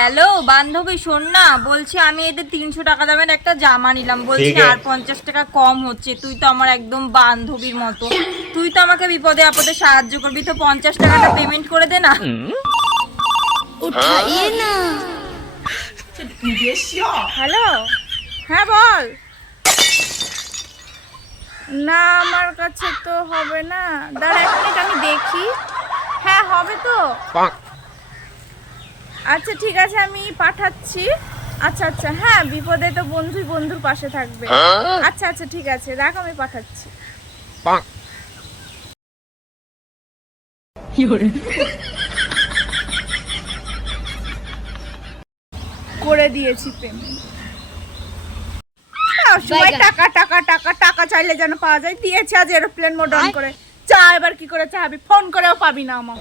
Hello বান্ধবী, শোন না, বলছি আমি এদের 300 টাকা দামের একটা জামা নিলাম, বলছি আর 50 টাকা কম হচ্ছে। তুই তো আমার একদম বান্ধবীর মতো, তুই তো আমাকে বিপদে আপদে সাহায্য করবি, তো 50 টাকাটা পেমেন্ট করে দে না। উঠাইয়ে না। হ্যালো, হ্যাঁ বল। না আমার কাছে তো হবে না, দাঁড়া 1 মিনিট আমি দেখি। হ্যাঁ হবে তো। আচ্ছা ঠিক আছে, আমি পাঠাচ্ছি। আচ্ছা আচ্ছা, হ্যাঁ বিপদে তো বন্ধুই বন্ধুর পাশে থাকবে। আচ্ছা আচ্ছা ঠিক আছে, রাখ আমি পাঠাচ্ছি। করে দিয়েছি পেমেন্ট। সবাই টাকা টাকা টাকা টাকা চাইলে যেন পাওয়া যায়, দিয়েছে আজ এরোপ্লেন মোড অন করে। চা এবার কি করে চাবি, ফোন করেও পাবি না আমার।